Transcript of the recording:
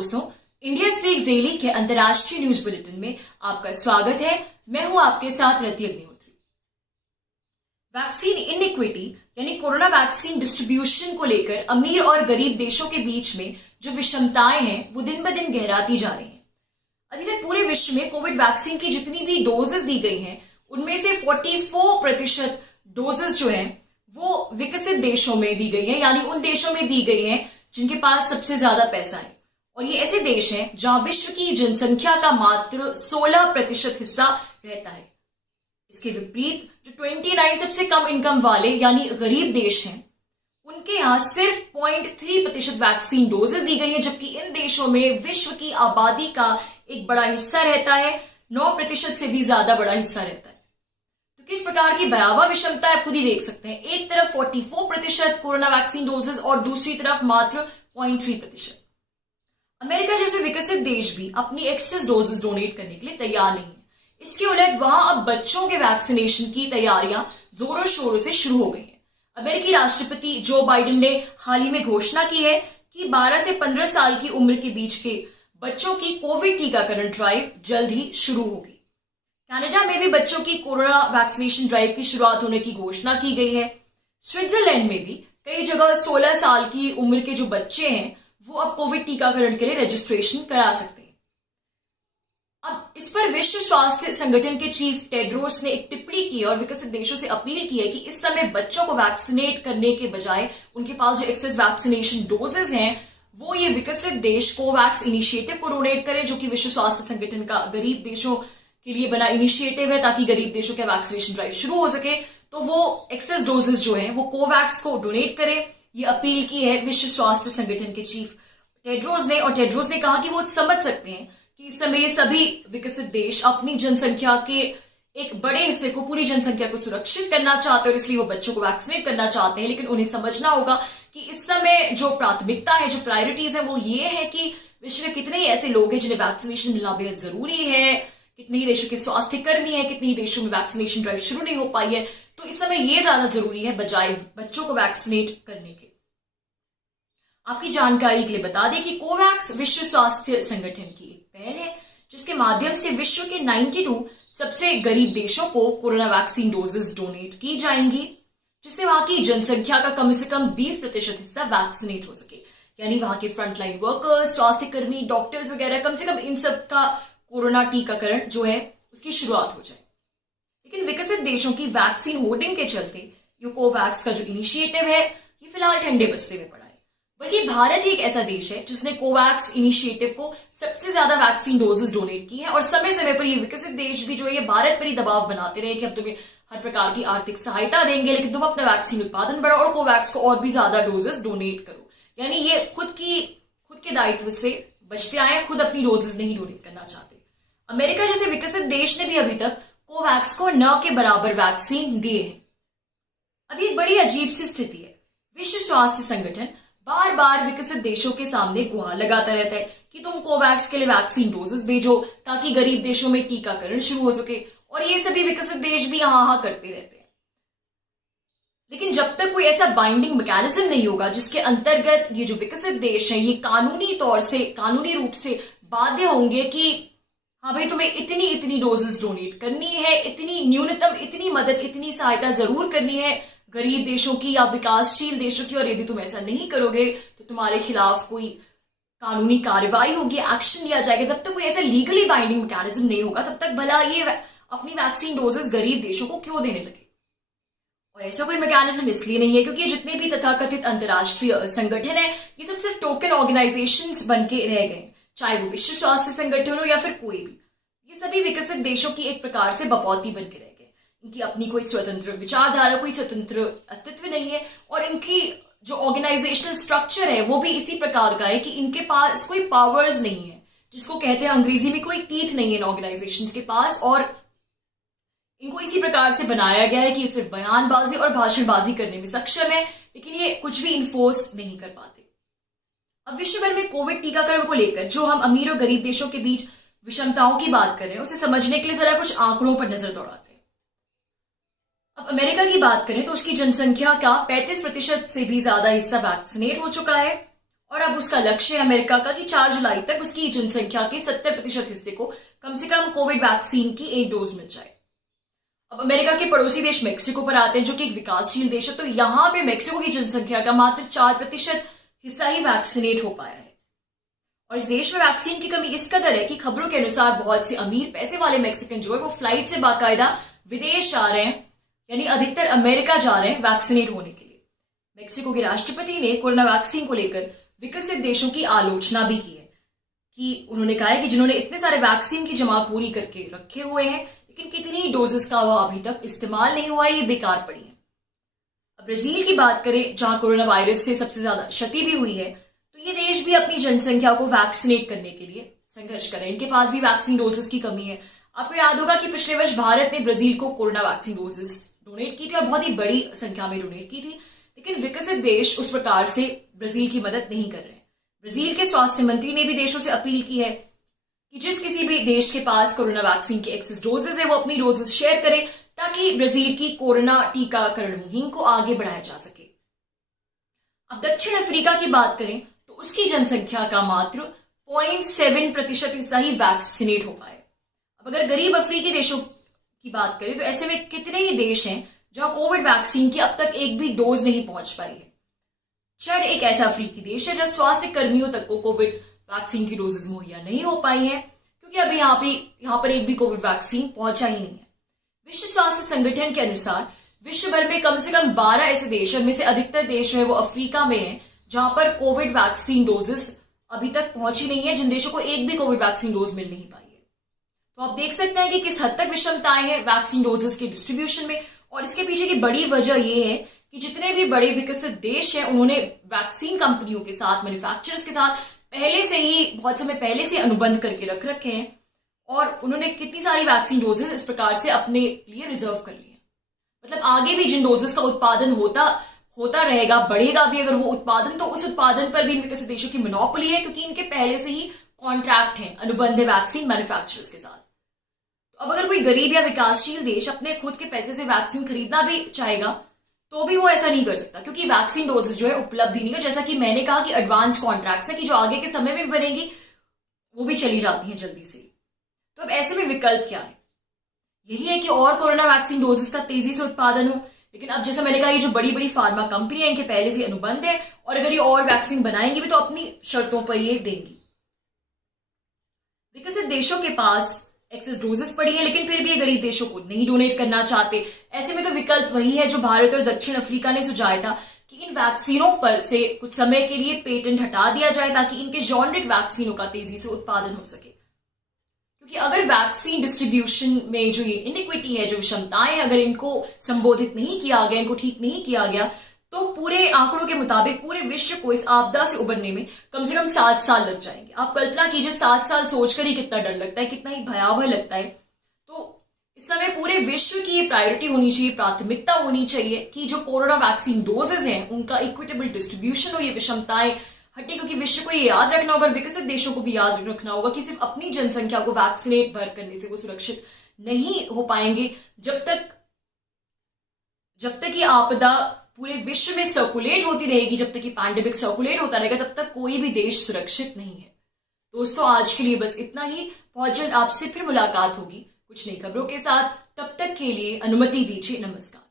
दोस्तों, India speaks daily के अंतर्राष्ट्रीय न्यूज बुलेटिन में आपका स्वागत है। मैं हूं आपके साथ रति अग्निहोत्री। वैक्सीन इनइक्विटी यानी कोरोना वैक्सीन डिस्ट्रीब्यूशन को लेकर अमीर और गरीब देशों के बीच में जो विषमताएं हैं वो दिन ब दिन गहराती जा रही हैं। अभी तक पूरे विश्व में कोविड वैक्सीन की जितनी भी डोजेस दी गई हैं उनमें से 44% डोजेस जो हैं वो विकसित देशों में दी गई है, यानी उन देशों में दी गई है जिनके पास सबसे ज्यादा पैसा है। और ये ऐसे देश हैं जहां विश्व की जनसंख्या का मात्र 16% हिस्सा रहता है। इसके विपरीत जो 29 सबसे कम इनकम वाले यानी गरीब देश हैं उनके यहां सिर्फ 0.3% वैक्सीन डोजेस दी गई है, जबकि इन देशों में विश्व की आबादी का एक बड़ा हिस्सा रहता है, 9% से भी ज्यादा बड़ा हिस्सा रहता है। तो किस प्रकार की भयावह विषमता आप खुद ही देख सकते हैं। एक तरफ 44% कोरोना वैक्सीन डोजेस और दूसरी तरफ मात्र 0.3%। अमेरिका जैसे विकसित देश भी अपनी एक्सेस डोजेस डोनेट करने के लिए तैयार नहीं है। इसके उलट वहां अब बच्चों के वैक्सीनेशन की तैयारियां जोरों शोरों से शुरू हो गई हैं। अमेरिकी राष्ट्रपति जो बाइडेन ने हाल ही में घोषणा की है कि 12 से 15 साल की उम्र के बीच के बच्चों की कोविड टीकाकरण ड्राइव जल्द ही शुरू होगी। कनाडा में भी बच्चों की कोरोना वैक्सीनेशन ड्राइव की शुरुआत होने की घोषणा की गई है। स्विट्जरलैंड में भी कई जगह 16 साल की उम्र के जो बच्चे हैं वो अब कोविड टीकाकरण के लिए रजिस्ट्रेशन करा सकते हैं। अब इस पर विश्व स्वास्थ्य संगठन के चीफ टेड्रोस ने एक टिप्पणी की और विकसित देशों से अपील की है कि इस समय बच्चों को वैक्सीनेट करने के बजाय उनके पास जो एक्सेस वैक्सीनेशन डोजेस हैं वो ये विकसित देश कोवैक्स इनिशिएटिव को डोनेट करें, जो कि विश्व स्वास्थ्य संगठन का गरीब देशों के लिए बना इनिशिएटिव है ताकि गरीब देशों के वैक्सीनेशन ड्राइव शुरू हो सके। तो वो एक्सेस डोजेस जो हैं वो कोवैक्स को डोनेट करें, ये अपील की है विश्व स्वास्थ्य संगठन के चीफ टेड्रोस ने। और टेड्रोस ने कहा कि वो समझ सकते हैं कि इस समय सभी विकसित देश अपनी जनसंख्या के एक बड़े हिस्से को, पूरी जनसंख्या को सुरक्षित करना चाहते हैं और इसलिए वो बच्चों को वैक्सीनेट करना चाहते हैं। लेकिन उन्हें समझना होगा कि इस समय जो प्राथमिकता है, जो प्रायोरिटीज है वो ये है कि विश्व में कितने ऐसे लोग हैं जिन्हें वैक्सीनेशन मिलना बेहद जरूरी है, कितने ही देशों के स्वास्थ्य कर्मी है, कितने ही देशों में वैक्सीनेशन ड्राइव शुरू नहीं हो पाई है। तो इस समय ये ज्यादा जरूरी है बजाय बच्चों को वैक्सीनेट करने के। आपकी जानकारी के लिए बता दें कि कोवैक्स विश्व स्वास्थ्य संगठन की एक पहल है जिसके माध्यम से विश्व के 92 सबसे गरीब देशों को कोरोना वैक्सीन डोजेस डोनेट की जाएंगी, जिससे वहां की जनसंख्या का कम से कम 20% हिस्सा वैक्सीनेट हो सके। यानी वहां के फ्रंटलाइन वर्कर्स, स्वास्थ्य कर्मी, डॉक्टर्स वगैरह, कम से कम इन सब का कोरोना टीकाकरण जो है उसकी शुरुआत हो जाए। लेकिन विकसित देशों की वैक्सीन होर्डिंग के चलते ये कोवैक्स का जो इनिशिएटिव है ये फिलहाल ठंडे बस्ते में पड़ा है। बल्कि भारत ही एक ऐसा देश है जिसने कोवैक्स इनिशिएटिव को सबसे ज्यादा वैक्सीन डोजेस डोनेट की है और समय समय पर ये विकसित देश भी जो है ये भारत पर ही दबाव बनाते रहे कि हम तुम्हें हर प्रकार की आर्थिक सहायता देंगे, लेकिन तुम अपना वैक्सीन उत्पादन बढ़ाओ और कोवैक्स को और भी ज्यादा डोजेस डोनेट करो। यानी ये खुद के दायित्व से बचते आए, खुद अपनी डोजेस नहीं डोनेट करना चाहते। अमेरिका जैसे विकसित देश ने भी अभी तक कोवैक्स को न के बराबर वैक्सीन दिए हैं। अभी एक बड़ी अजीब सी स्थिति है। विश्व स्वास्थ्य संगठन बार बार विकसित देशों के सामने गुहार लगाता रहता है कि तुम कोवैक्स के लिए वैक्सीन डोजेस भेजो ताकि गरीब देशों में टीकाकरण शुरू हो सके, और ये सभी विकसित देश भी हाँ करते रहते हैं। लेकिन जब तक कोई ऐसा बाइंडिंग मैकेनिज्म नहीं होगा जिसके अंतर्गत ये जो विकसित देश है ये कानूनी रूप से बाध्य होंगे कि हाँ भाई तुम्हें इतनी डोजेस डोनेट करनी है, इतनी न्यूनतम इतनी मदद, इतनी सहायता जरूर करनी है गरीब देशों की या विकासशील देशों की, और यदि तुम ऐसा नहीं करोगे तो तुम्हारे खिलाफ कोई कानूनी कार्रवाई होगी, एक्शन लिया जाएगा। जब तक कोई ऐसा लीगली बाइंडिंग मैकेनिज्म नहीं होगा तब तक भला ये अपनी वैक्सीन डोजेस गरीब देशों को क्यों देने लगे। और ऐसा कोई मैकेनिज्म इसलिए नहीं है क्योंकि जितने भी तथाकथित अंतर्राष्ट्रीय संगठन है ये सब सिर्फ टोकन ऑर्गेनाइजेशंस बन के रह गए, चाहे वो विश्व स्वास्थ्य संगठन हो या फिर कोई भी। ये सभी विकसित देशों की एक प्रकार से बपौती बन के रह गए। इनकी अपनी कोई स्वतंत्र विचारधारा, कोई स्वतंत्र अस्तित्व नहीं है, और इनकी जो ऑर्गेनाइजेशनल स्ट्रक्चर है वो भी इसी प्रकार का है कि इनके पास कोई पावर्स नहीं है, जिसको कहते हैं अंग्रेजी में कोई टीथ नहीं है इन ऑर्गेनाइजेशंस के पास, और इनको इसी प्रकार से बनाया गया है कि सिर्फ बयानबाजी और भाषणबाजी करने में सक्षम है, लेकिन ये कुछ भी इन्फोर्स नहीं कर पाते। अब विश्व भर में कोविड टीकाकरण को लेकर जो हम अमीर और गरीब देशों के बीच विषमताओं की बात कर रहे हैं उसे समझने के लिए जरा कुछ आंकड़ों पर नजर दौड़ाते हैं। अब अमेरिका की बात करें तो उसकी जनसंख्या का 35% से भी ज्यादा हिस्सा वैक्सीनेट हो चुका है और अब उसका लक्ष्य है अमेरिका का कि 4 जुलाई तक उसकी जनसंख्या के 70% हिस्से को कम से कम कोविड वैक्सीन की एक डोज मिल जाए। अब अमेरिका के पड़ोसी देश मेक्सिको पर आते हैं, जो कि एक विकासशील देश है। तो यहां पे मेक्सिको की जनसंख्या का मात्र 4% हिस्सा ही वैक्सीनेट हो पाया है। और इस देश में वैक्सीन की कमी इस कदर है कि खबरों के अनुसार बहुत से अमीर पैसे वाले मैक्सिकन जो है वो फ्लाइट से बाकायदा विदेश जा रहे हैं, यानी अधिकतर अमेरिका जा रहे हैं वैक्सीनेट होने के लिए। मेक्सिको के राष्ट्रपति ने कोरोना वैक्सीन को लेकर विकसित देशों की आलोचना भी की है कि उन्होंने कहा है कि जिन्होंने इतने सारे वैक्सीन की जमाखोरी करके रखे हुए हैं, लेकिन कितनी डोजेस का वह अभी तक इस्तेमाल नहीं हुआ है, ये बेकार पड़ी है। अब ब्राजील की बात करें, जहां कोरोना वायरस से सबसे ज्यादा क्षति भी हुई है, तो ये देश भी अपनी जनसंख्या को वैक्सीनेट करने के लिए संघर्ष कर रहे हैं। इनके पास भी वैक्सीन डोजेस की कमी है। आपको याद होगा कि पिछले वर्ष भारत ने ब्राजील को कोरोना वैक्सीन डोजेस डोनेट की थी और बहुत ही बड़ी संख्या में डोनेट की थी, लेकिन विकसित देश उस प्रकार से ब्राजील की मदद नहीं कर रहे हैं। ब्राजील के स्वास्थ्य मंत्री ने भी देशों से अपील की है कि जिस किसी भी देश के पास कोरोना वैक्सीन के एक्सेस डोजेस है वो अपनी डोजेस शेयर करे, ताकि ब्राजील की कोरोना टीकाकरण मुहिम को आगे बढ़ाया जा सके। अब दक्षिण अफ्रीका की बात करें तो उसकी जनसंख्या का मात्र 0.7% हिस्सा ही वैक्सीनेट हो पाए। अब अगर गरीब अफ्रीकी देशों की बात करें तो ऐसे में कितने ही देश हैं जहां कोविड वैक्सीन की अब तक एक भी डोज नहीं पहुंच पाई है। चड एक ऐसा अफ्रीकी देश है जहां स्वास्थ्य कर्मियों तक को कोविड वैक्सीन की डोजेस मुहैया नहीं हो पाई है, क्योंकि अभी यहाँ पर एक भी कोविड वैक्सीन पहुंचा ही नहीं है। विश्व स्वास्थ्य संगठन के अनुसार विश्व भर में कम से कम 12 ऐसे देश, में से अधिकतर देश है वो अफ्रीका में है, जहां पर कोविड वैक्सीन डोजेस अभी तक पहुंची नहीं है, जिन देशों को एक भी कोविड वैक्सीन डोज मिल नहीं पाई है। तो आप देख सकते हैं कि किस हद तक विषमताएं हैं वैक्सीन डोजेस के डिस्ट्रीब्यूशन में। और इसके पीछे की बड़ी वजह यह है कि जितने भी बड़े विकसित देश हैं उन्होंने वैक्सीन कंपनियों के साथ, मैन्युफैक्चरर्स के साथ पहले से ही बहुत समय पहले से अनुबंध करके रख रखे हैं, और उन्होंने कितनी सारी वैक्सीन डोजेस इस प्रकार से अपने लिए रिजर्व कर लिए। मतलब आगे भी जिन डोजेस का उत्पादन होता रहेगा, बढ़ेगा भी अगर वो उत्पादन, तो उस उत्पादन पर भी इन विकसित देशों की मोनोपोली है, क्योंकि इनके पहले से ही कॉन्ट्रैक्ट है, अनुबंध है वैक्सीन मैन्युफैक्चरर्स के साथ। तो अब अगर कोई गरीब या विकासशील देश अपने खुद के पैसे से वैक्सीन खरीदना भी चाहेगा तो भी वो ऐसा नहीं कर सकता, क्योंकि वैक्सीन डोजेस जो है उपलब्ध ही नहीं है। जैसा कि मैंने कहा कि एडवांस कॉन्ट्रैक्ट्स है कि जो आगे के समय में भी बनेंगी वो भी चली जाती हैं जल्दी से। तो अब ऐसे में विकल्प क्या है? यही है कि और कोरोना वैक्सीन डोजेस का तेजी से उत्पादन हो। लेकिन अब जैसा मैंने कहा, ये जो बड़ी बड़ी फार्मा कंपनियां, इनके पहले से अनुबंध है, और अगर ये और वैक्सीन बनाएंगी भी तो अपनी शर्तों पर ये देंगी। विकसित देशों के पास एक्सेस डोजेस पड़ी है, लेकिन फिर भी ये गरीब देशों को नहीं डोनेट करना चाहते। ऐसे में तो विकल्प वही है जो भारत और दक्षिण अफ्रीका ने सुझाया था कि इन वैक्सीनों पर से कुछ समय के लिए पेटेंट हटा दिया जाए, ताकि इनके जॉनरिक वैक्सीनों का तेजी से उत्पादन हो सके। क्योंकि अगर वैक्सीन डिस्ट्रीब्यूशन में जो ये इनइक्विटी है, जो विषमताएं, अगर इनको संबोधित नहीं किया गया, इनको ठीक नहीं किया गया, तो पूरे आंकड़ों के मुताबिक पूरे विश्व को इस आपदा से उबरने में कम से कम 7 साल लग जाएंगे। आप कल्पना कीजिए, 7 साल सोचकर ही कितना डर लगता है, कितना ही भयावह लगता है। तो इस समय पूरे विश्व की ये प्रायोरिटी होनी चाहिए, प्राथमिकता होनी चाहिए कि जो कोरोना वैक्सीन डोजेज हैं उनका इक्विटेबल डिस्ट्रीब्यूशन हो, ये विषमताएं हटे। क्योंकि विश्व को ये याद रखना होगा, विकसित देशों को भी याद रखना होगा कि सिर्फ अपनी जनसंख्या को वैक्सीनेट भर करने से वो सुरक्षित नहीं हो पाएंगे। जब तक ये आपदा पूरे विश्व में सर्कुलेट होती रहेगी, जब तक ये पैंडेमिक सर्कुलेट होता रहेगा, तब तक कोई भी देश सुरक्षित नहीं है। दोस्तों, आज के लिए बस इतना ही। बहुत जल्द आपसे फिर मुलाकात होगी कुछ नई खबरों के साथ। तब तक के लिए अनुमति दीजिए। नमस्कार।